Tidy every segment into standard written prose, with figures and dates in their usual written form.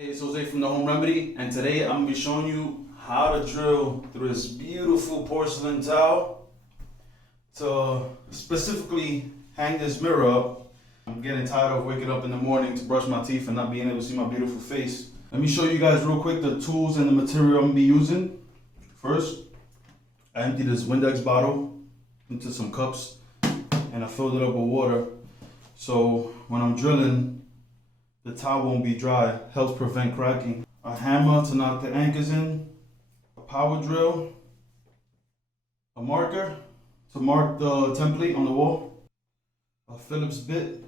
Hey, it's Jose from The Home Remedy, and today I'm going to be showing you how to drill through this beautiful porcelain tile to specifically hang this mirror up. I'm getting tired of waking up in the morning to brush my teeth and not being able to see my beautiful face. Let me show you guys real quick the tools and the material I'm going to be using. First, I emptied this Windex bottle into some cups and I filled it up with water. So when I'm drilling, the towel won't be dry, helps prevent cracking. A hammer to knock the anchors in, a power drill, a marker to mark the template on the wall, a Phillips bit,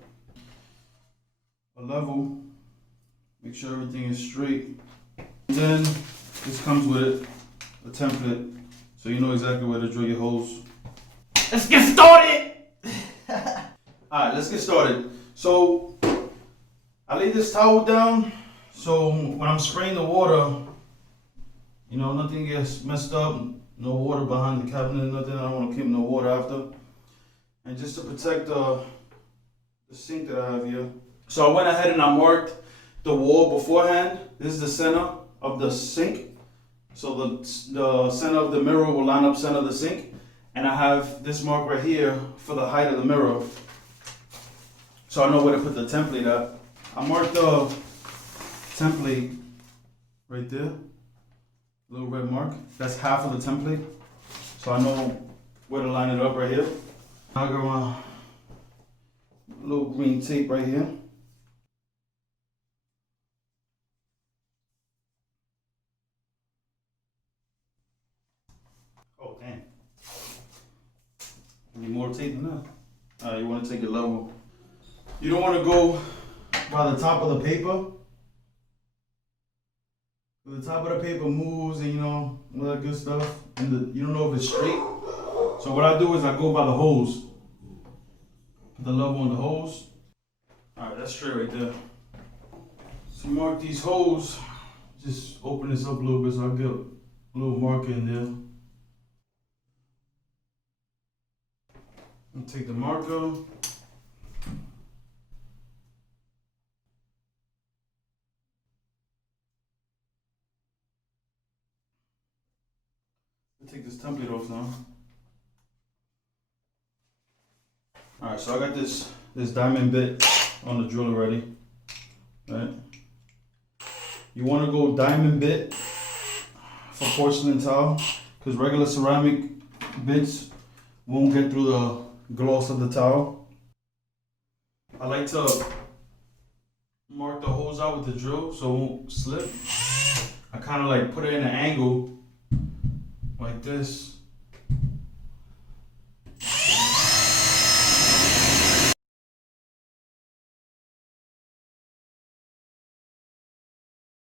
a level, make sure everything is straight. And then this comes with it, a template, so you know exactly where to drill your holes. Let's get started! Alright, let's get started. So, I lay this towel down, so when I'm spraying the water, you know, nothing gets messed up, no water behind the cabinet, nothing. I don't want to keep no water after. And just to protect the sink that I have here. So I went ahead and I marked the wall beforehand. This is the center of the sink. So the center of the mirror will line up center of the sink. And I have this mark right here for the height of the mirror. So I know where to put the template at. I marked the template right there, little red mark. That's half of the template, so I know where to line it up right here. I got my little green tape right here. Oh damn! Need more tape than that. All right, you want to take it level. You don't want to go by the top of the paper. The top of the paper moves and you know, all that good stuff. And you don't know if it's straight. So what I do is I go by the holes. Put the level on the holes. Alright, that's straight right there. So mark these holes. Just open this up a little bit so I get a little marker in there. And take the marker. Take this template off now. Alright, so I got this diamond bit on the drill already. Right? You want to go diamond bit for porcelain tile because regular ceramic bits won't get through the gloss of the tile. I like to mark the holes out with the drill so it won't slip. I kind of like put it in an angle like this.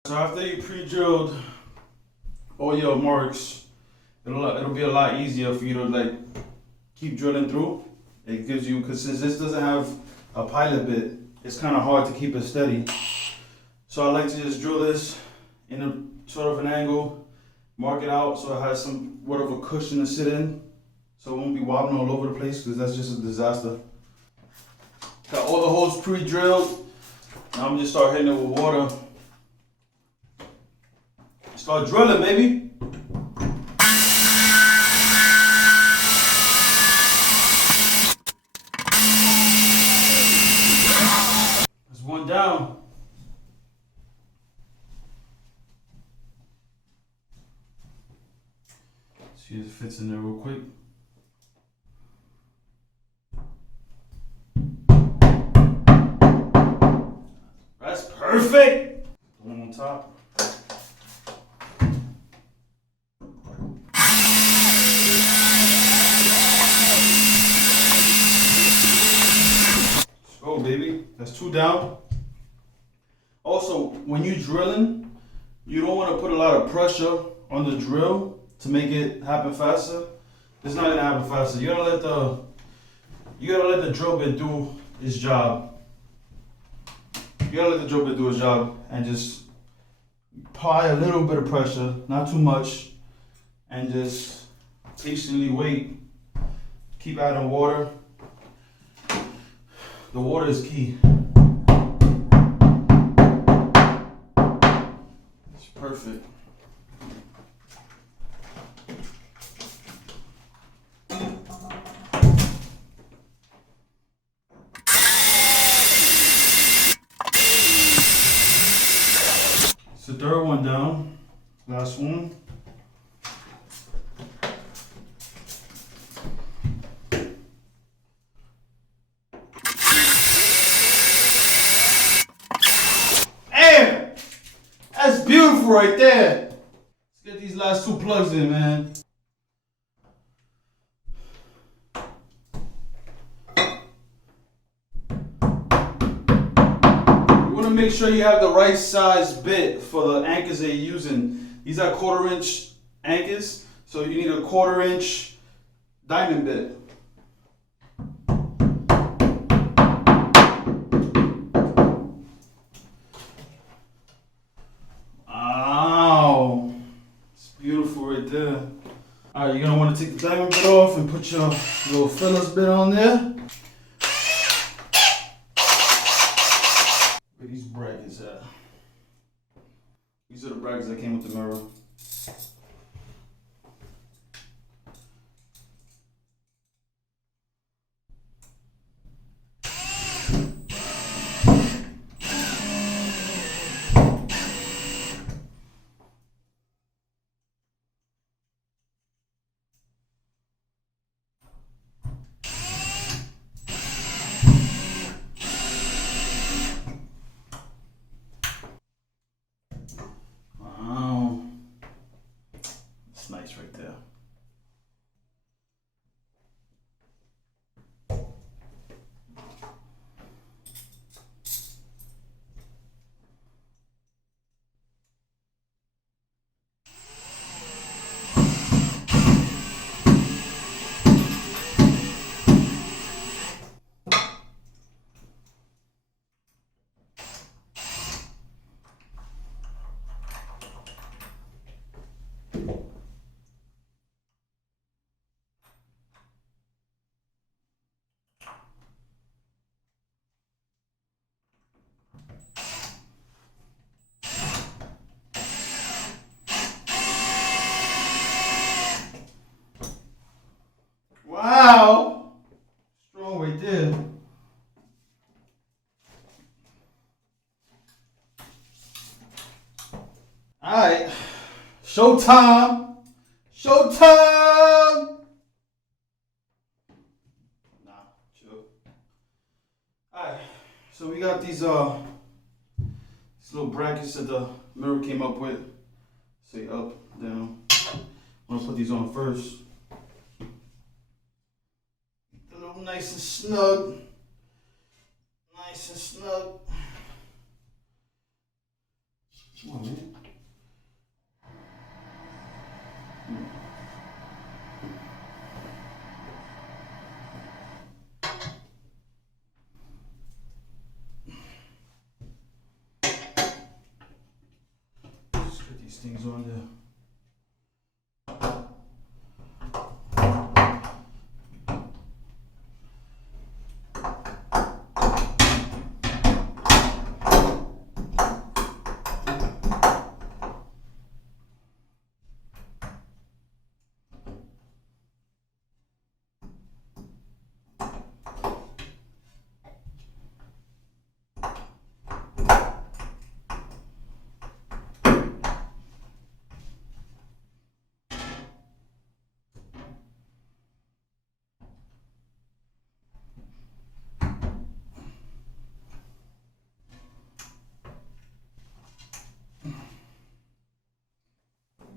So after you pre-drilled all your marks, it'll be a lot easier for you to like keep drilling through. It gives you, because since this doesn't have a pilot bit, it's kind of hard to keep it steady. So I like to just drill this in a sort of an angle. Mark it out so it has somewhat of a cushion to sit in, so it won't be wobbling all over the place because that's just a disaster. Got all the holes pre-drilled. Now I'm just start hitting it with water. Start drilling, baby. There's one down. See if it fits in there real quick. That's perfect. One on top. Let's go, baby. That's two down. Also, when you're drilling, you don't want to put a lot of pressure on the drill to make it happen faster. It's not gonna happen faster. You gotta let the drill bit do its job. You gotta let the drill bit do its job and just apply a little bit of pressure, not too much, and just patiently wait. Keep adding water. The water is key. perfect. It's the third one down. Last one. Damn! That's beautiful right there. Let's get these last two plugs in, man. Make sure you have the right size bit for the anchors that you're using. These are 1/4 inch anchors, so you need a 1/4 inch diamond bit. Wow, it's beautiful right there. All right, you're gonna want to take the diamond bit off and put your little Phillips bit on there. Where these brackets at? These are the brackets that came with the mirror. Wow, it's nice right there. Wow, strong right there. All right, showtime, showtime. Nah, chill. All right, so we got these little brackets that the mirror came up with. Say up, down. I'm gonna put these on first. A little nice and snug. Nice and snug. Come on, man. Just get these things on there.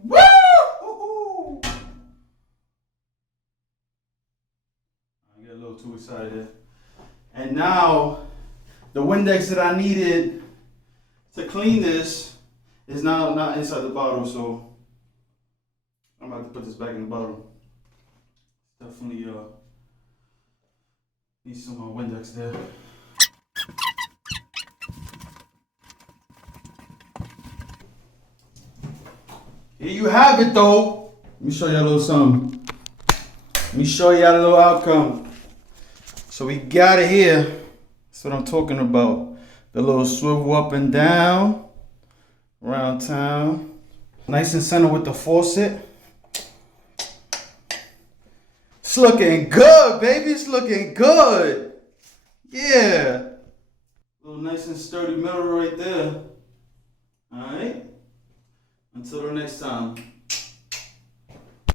Woo! I get a little too excited. And now, the Windex that I needed to clean this is now not inside the bottle, so I'm about to put this back in the bottle. Definitely need some Windex there. Here you have it though. Let me show you a little something. Let me show you a little outcome. So we got it here. That's what I'm talking about. The little swivel up and down around town. Nice and center with the faucet. It's looking good, baby. It's looking good. Yeah. Little nice and sturdy mirror right there. Alright. Until the next time.